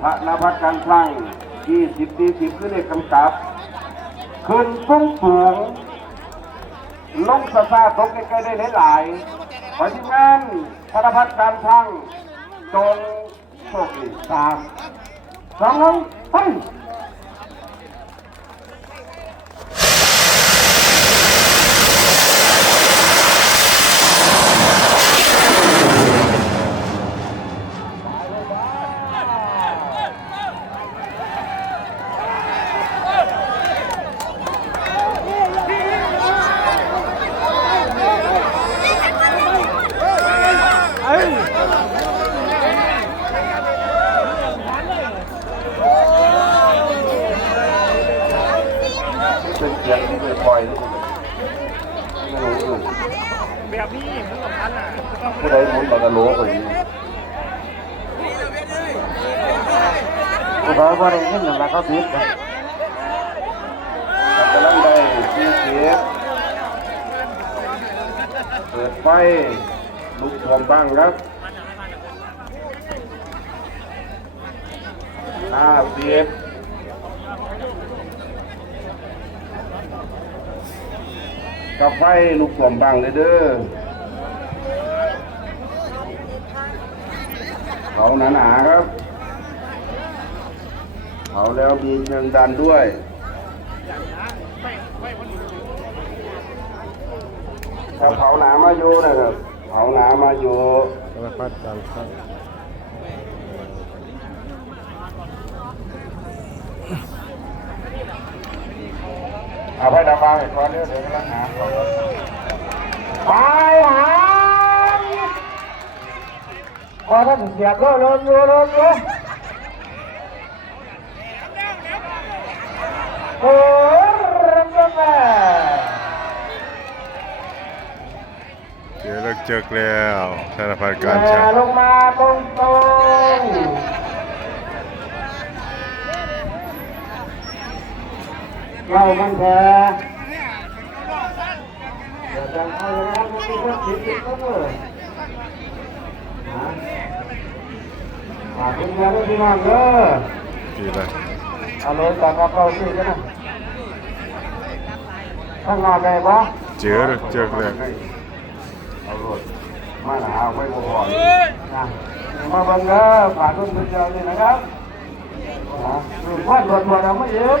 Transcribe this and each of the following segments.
พระนภัสการคลังยี่สิบสี่สิบคือเลขกำกับขึ้นสูงสูงลงสะซาตกใกล้ๆได้หลายๆขอทีมงานพระนภัสการคลังจงโชคดีสามสองน้องไป สียงที่เคยปล่อยไม่รู้อยู่แบบนี้มันสำคัญอะผู้ใดมุนตะโลกอย่างนี้ผู้ใดว่าได้ยินอย่างไรเขาผิดนกำลังได้ที่เสียเปิดไฟลุกท่วมบ้างครับห้าสิบ กับไฟลุกท่วมบ้างเลยเด้อเขาหนาๆครับเขาแล้วมีเชิงดันด้วยถ้าเผาหนามาอยู่นะครับเผาหนามาอยู่ธนพัฒน์การช่าง เอาไปดับบ้างให้ก่อนเดี๋ยวเดี๋ยวกำลังหาไปหาพอถ้าถึงเสียก็ลงอยู่ลงอยู่โอ้ยรับแม่เจอแล้วเจอแล้วธนพัฒน์การแม่ช่าลงมาตรงตรง เรามันแท้แต่ทางเขาแล้วมันมีคนผิดผิดก็เลยฝากคุณแม่พี่น้องเด้อดีเลยเอาเลยแต่ก็เราซื้อกันนะข้างหน้าได้ปะเจอเลยเจอเลยเอาเลยมาหาไว้บ่อยนะมาบังเด้อฝากคุณแม่พี่น้องนะครับหรือพลาดหลุดหลุดเอาไม่เยอะ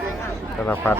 Rapat.